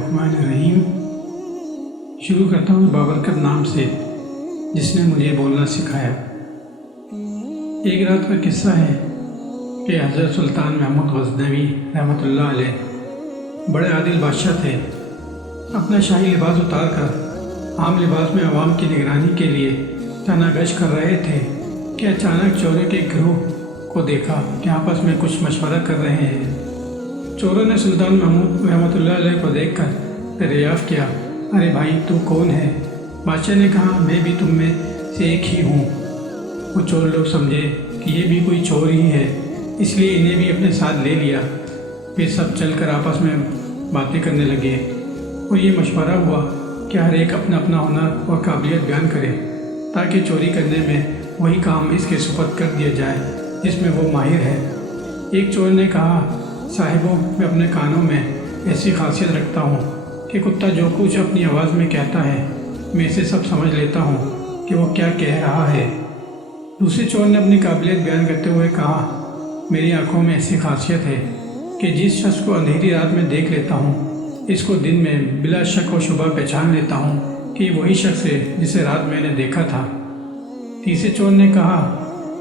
बिस्मिल्लाहिर्रहमानिर्रहीम। शुरू करता हूँ बाबरकत नाम से, जिसने मुझे बोलना सिखाया। एक रात का किस्सा है कि हज़रत सुल्तान महमूद गज़नवी रहमतुल्लाह अलैह बड़े आदिल बादशाह थे। अपना शाही लिबास उतार कर आम लिबास में अवाम की निगरानी के लिए तनागश कर रहे थे कि अचानक चोरों के गिरोह को देखा कि आपस में कुछ मशवरा कर रहे हैं। चोरों ने सुल्तान महमूद रहमतुल्लाह अलैह को देखकर दरियाफ़्त किया, अरे भाई तू कौन है? बादशाह ने कहा, मैं भी तुम में से एक ही हूँ। वो चोर लोग समझे कि ये भी कोई चोर ही है, इसलिए इन्हें भी अपने साथ ले लिया। फिर सब चलकर आपस में बातें करने लगे और ये मशवरा हुआ कि हर एक अपना अपना हुनर और काबिलियत बयान करे ताकि चोरी करने में वही काम इसके सुपुर्द कर दिया जाए जिसमें वो माहिर है। एक चोर ने कहा, साहिबों, मैं अपने कानों में ऐसी खासियत रखता हूँ कि कुत्ता जो कुछ अपनी आवाज़ में कहता है मैं इसे सब समझ लेता हूँ कि वो क्या कह रहा है। दूसरे चोर ने अपनी काबिलियत बयान करते हुए कहा, मेरी आंखों में ऐसी खासियत है कि जिस शख्स को अंधेरी रात में देख लेता हूँ, इसको दिन में बिला शक व शुबा पहचान लेता हूँ कि वही शख्स है जिसे रात मैंने देखा था। तीसरे चोर ने कहा,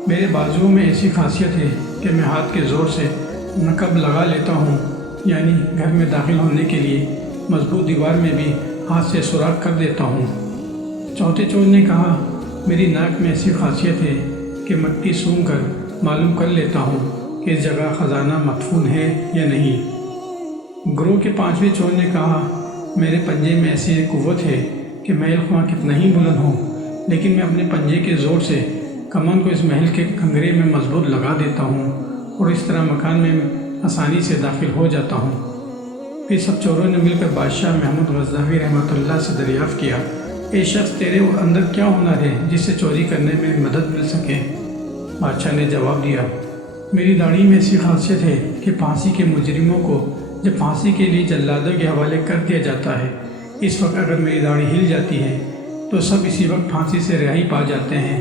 मेरे बाजुओं में ऐसी खासियत है कि मैं हाथ के ज़ोर से नकब लगा लेता हूँ, यानी घर में दाखिल होने के लिए मजबूत दीवार में भी हाथ से सुराख कर देता हूँ। चौथे चोर ने कहा, मेरी नाक में ऐसी खासियत है कि मिट्टी सूंघ कर मालूम कर लेता हूँ कि इस जगह ख़जाना मदफून है या नहीं। गिरोह के पांचवें चोर ने कहा, मेरे पंजे में ऐसी एक कुव्वत है कि महल ख्वां कितना ही बुलंद हो, लेकिन मैं अपने पंजे के ज़ोर से कमान को इस महल के कंगरे में मजबूत लगा देता हूँ और इस तरह मकान में आसानी से दाखिल हो जाता हूँ। फिर सब चोरों ने मिलकर बादशाह महमूद गज़नवी रहमतुल्लाह से दरियाफ़्त किया, ए शख्स, तेरे अंदर क्या हुनर है जिससे चोरी करने में मदद मिल सके? बादशाह ने जवाब दिया, मेरी दाढ़ी में ऐसी खासियत है कि फांसी के मुजरिमों को जब फांसी के लिए जल्लादों के हवाले कर दिया जाता है, इस वक्त अगर मेरी दाढ़ी हिल जाती है तो सब इसी वक्त फांसी से रिहाई पा जाते हैं।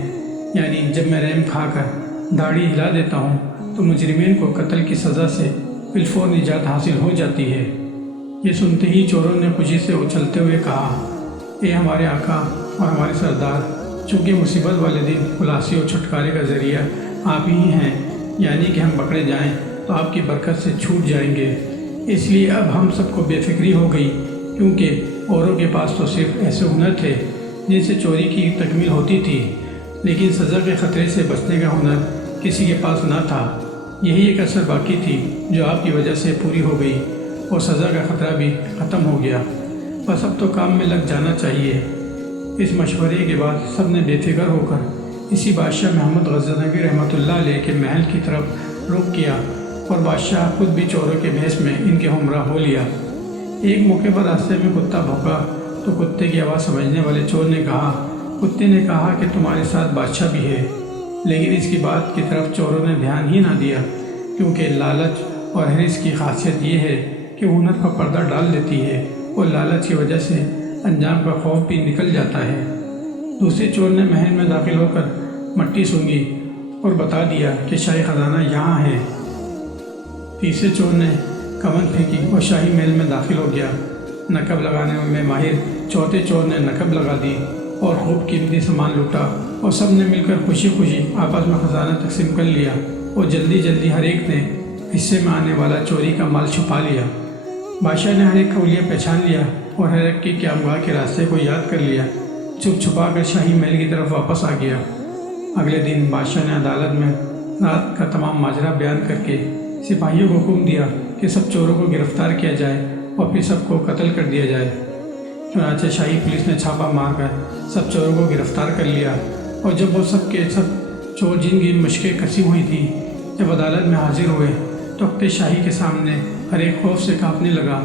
यानी जब मैं रैम खाकर दाढ़ी हिला देता हूँ तो मुजरिमीन को कत्ल की सज़ा से बिलफौर निजात हासिल हो जाती है। ये सुनते ही चोरों ने खुशी से उछलते हुए कहा, ये हमारे आका और हमारे सरदार, चूँकि मुसीबत वाले दिन खुलासी और छुटकारे का ज़रिया आप ही हैं, यानी कि हम पकड़े जाएं तो आपकी बरकत से छूट जाएंगे। इसलिए अब हम सबको बेफिक्री हो गई, क्योंकि औरों के पास तो सिर्फ ऐसे हुनर थे जिनसे चोरी की तकमील होती थी, लेकिन सज़ा के ख़तरे से बचने का हुनर किसी के पास ना था। यही एक असर बाकी थी जो आपकी वजह से पूरी हो गई और सज़ा का ख़तरा भी ख़त्म हो गया। बस अब तो काम में लग जाना चाहिए। इस मशवरे के बाद सब ने बेफिक्र होकर इसी बादशाह महमूद गज़नवी रहमतुल्लाह अलैह के महल की तरफ रुख किया और बादशाह खुद भी चोरों के भेष में इनके हमरा हो लिया। एक मौके पर रास्ते में कुत्ता भौंका तो कुत्ते की आवाज़ समझने वाले चोर ने कहा, कुत्ते ने कहा कि तुम्हारे साथ बादशाह भी है। लेकिन इसकी बात की तरफ चोरों ने ध्यान ही ना दिया, क्योंकि लालच और हिर्स की खासियत ये है कि हुनर का पर्दा डाल देती है और लालच की वजह से अंजाम का खौफ भी निकल जाता है। दूसरे चोर ने महल में दाखिल होकर मिट्टी सूंघी और बता दिया कि शाही ख़जाना यहाँ है। तीसरे चोर ने कमन फेंकी और शाही महल में दाखिल हो गया। नकब लगाने में माहिर चौथे चोर ने नकब लगा दी और खूब कीमती सामान लूटा और सब ने मिलकर खुशी खुशी आपस में ख़जाना तकसीम कर लिया और जल्दी जल्दी हर एक ने हिस्से में आने वाला चोरी का माल छुपा लिया। बादशाह ने हर एक का हुलिया पहचान लिया और हर एक की क़यामगाह के रास्ते को याद कर लिया। छुप छुपा कर शाही महल की तरफ वापस आ गया। अगले दिन बादशाह ने अदालत में रात का तमाम माजरा बयान करके सिपाहियों को हुक्म दिया कि सब चोरों को गिरफ़्तार किया जाए और फिर सबको कत्ल कर दिया जाए। चुनांचे शाही पुलिस ने छापा मारकर सब चोरों को गिरफ़्तार कर लिया और जब वो सब के सब चोर जिनकी मशकें कसी हुई थी जब अदालत में हाजिर हुए तो तख्ते शाही के सामने हर एक खौफ से कांपने लगा।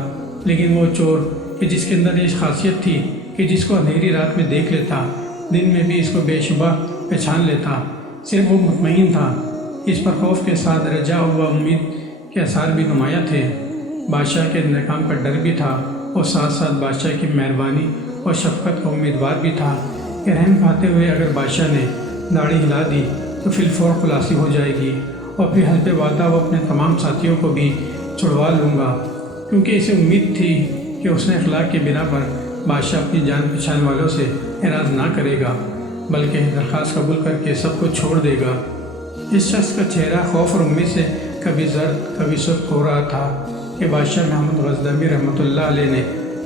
लेकिन वो चोर कि जिसके अंदर ये खासियत थी कि जिसको अंधेरी रात में देख लेता, दिन में भी इसको बेशुबा पहचान लेता, सिर्फ वो मुतमईन था। इस पर खौफ के साथ रजा व उम्मीद के आसार भी नुमाया थे। बादशाह के इंतकाम का डर भी था और साथ साथ बादशाह की मेहरबानी और शफ़क़त का उम्मीदवार भी था कि रहम खाते हुए अगर बादशाह ने दाढ़ी हिला दी तो फिलफौर खुलासी हो जाएगी और फिर हस्ब वादा वो अपने तमाम साथियों को भी छुड़वा लूँगा, क्योंकि इसे उम्मीद थी کہ اس نے اخلاق کی بنا پر بادشاہ اپنی جان پہچان والوں سے اعراض نہ کرے گا بلکہ درخواست قبول کر کے سب کو چھوڑ دے گا۔ اس شخص کا چہرہ خوف اور امید سے کبھی زرد کبھی سرخ ہو رہا تھا کہ بادشاہ محمود غزنوی رحمۃ اللہ علیہ نے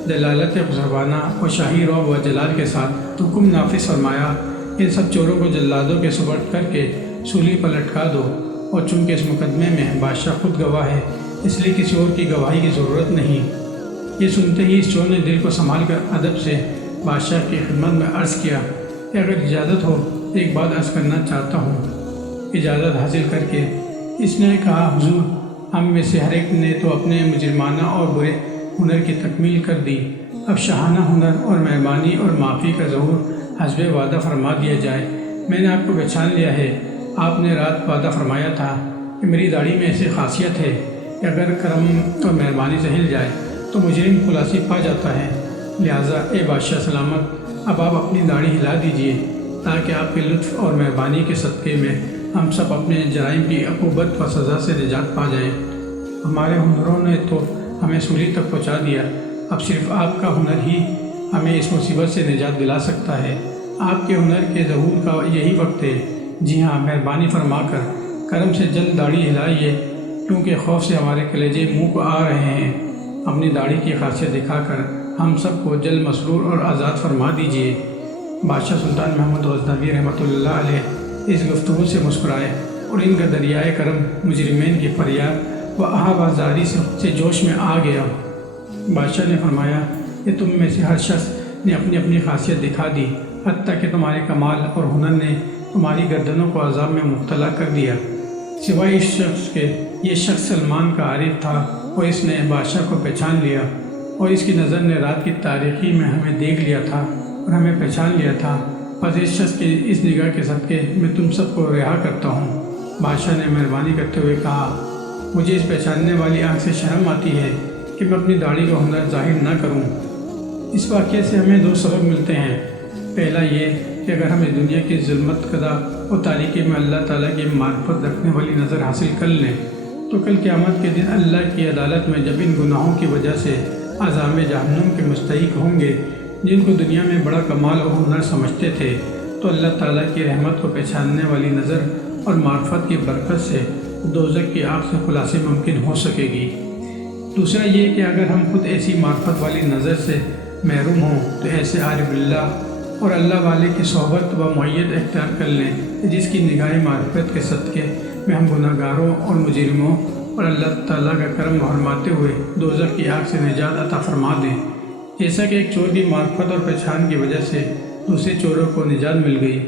دلالت زبانہ و شاہی رعب و جلال کے ساتھ حکم نافذ فرمایا، ان سب چوروں کو جلادوں کے سپرد کر کے سولی پر لٹکا دو، اور چونکہ اس مقدمے میں بادشاہ خود گواہ ہے اس لیے کسی اور کی گواہی کی ضرورت نہیں۔ یہ سنتے ہی اس چور نے دل کو سنبھال کر ادب سے بادشاہ کی خدمت میں عرض کیا کہ اگر اجازت ہو ایک بات عرض کرنا چاہتا ہوں۔ اجازت حاصل کر کے اس نے کہا، حضور، ہم میں سے ہر ایک نے تو اپنے مجرمانہ اور برے ہنر کی تکمیل کر دی، اب شاہانہ ہنر اور مہربانی اور معافی کا ظہور حسب وعدہ فرما دیا جائے۔ میں نے آپ کو پہچان لیا ہے۔ آپ نے رات وعدہ فرمایا تھا کہ میری داڑھی میں ایسی خاصیت ہے کہ اگر کرم اور مہربانی سے ہل جائے تو مجرم خلاصی پا جاتا ہے، لہٰذا اے بادشاہ سلامت، اب آپ اپنی داڑھی ہلا دیجئے تاکہ آپ کے لطف اور مہربانی کے صدقے میں ہم سب اپنے جرائم کی عقوبت و سزا سے نجات پا جائیں۔ ہمارے ہنروں نے تو ہمیں سولی تک پہنچا دیا، اب صرف آپ کا ہنر ہی ہمیں اس مصیبت سے نجات دلا سکتا ہے۔ آپ کے ہنر کے ظہور کا یہی وقت ہے۔ جی ہاں، مہربانی فرما کر کرم سے جلد داڑھی ہلائیے، کیونکہ خوف سے ہمارے کلیجے منہ کو آ رہے ہیں۔ اپنی داڑھی کی خاصیت دکھا کر ہم سب کو جلد مسرور اور آزاد فرما دیجیے۔ بادشاہ سلطان محمود غزنوی رحمۃ اللہ علیہ اس گفتگو سے مسکرائے اور ان کا دریائے کرم مجرمین کی فریاد و آہوازاری سے جوش میں آ گیا۔ بادشاہ نے فرمایا کہ تم میں سے ہر شخص نے اپنی اپنی خاصیت دکھا دی، حتیٰ کہ تمہارے کمال اور ہنر نے تمہاری گردنوں کو عذاب میں مبتلا کر دیا، سوائے اس شخص کے۔ یہ شخص سلمان کا عارف تھا اور اس نے بادشاہ کو پہچان لیا، اور اس کی نظر نے رات کی تاریکی میں ہمیں دیکھ لیا تھا اور ہمیں پہچان لیا تھا۔ بس اس شخص کی اس نگاہ کے صدقے میں تم سب کو رہا کرتا ہوں۔ بادشاہ نے مہربانی کرتے ہوئے کہا، مجھے اس پہچاننے والی آنکھ سے شرم آتی ہے کہ میں اپنی داڑھی کا ہنر ظاہر نہ کروں۔ اس واقعے سے ہمیں دو سبق ملتے ہیں۔ پہلا یہ کہ اگر ہم اس دنیا کی ظلمت کدہ اور تاریکی میں اللہ تعالیٰ کی معرفت رکھنے والی نظر حاصل کر لیں تو کل قیامت کے دن اللہ کی عدالت میں جب ان گناہوں کی وجہ سے عذاب جہنم کے مستحق ہوں گے، جن کو دنیا میں بڑا کمال اور ہنر سمجھتے تھے، تو اللہ تعالیٰ کی رحمت کو پہچاننے والی نظر اور معرفت کی برکت سے دوزخ کی آگ سے خلاصی ممکن ہو سکے گی۔ دوسرا یہ کہ اگر ہم خود ایسی معرفت والی نظر سے محروم ہوں تو ایسے عارف اللہ اور اللہ والے کی صحبت و معیت اختیار کر لیں جس کی نگاہ معرفت کے صدقے میں ہم گناہ گاروں اور مجرموں اور اللہ تعالیٰ کا کرم فرماتے ہوئے دوزخ کی آگ سے نجات عطا فرما دیں، جیسا کہ ایک چور کی معرفت اور پہچان کی وجہ سے دوسرے چوروں کو نجات مل گئی۔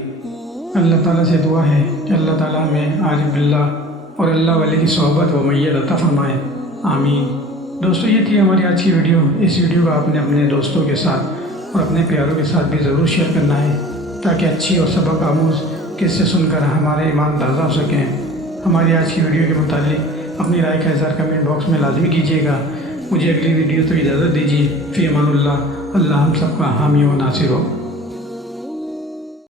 اللہ تعالیٰ سے دعا ہے کہ اللہ تعالیٰ میں عارف اللہ اور اللہ والے کی صحبت و معیت عطا فرمائے، آمین۔ دوستو، یہ تھی ہماری آج کی ویڈیو۔ اس ویڈیو کو آپ نے اپنے دوستوں کے ساتھ اور اپنے پیاروں کے ساتھ بھی ضرور شیئر کرنا ہے تاکہ اچھی اور سبق آموز قصے سن کر ہمارے ایمان تازہ ہو سکیں۔ ہماری آج کی ویڈیو کے متعلق اپنی رائے کا اظہار کمنٹ باکس میں لازمی کیجیے گا۔ مجھے اگلی ویڈیو تک اجازت دیجیے۔ فی امان اللہ، اللہ ہم سب کا حامی و ناصر ہو۔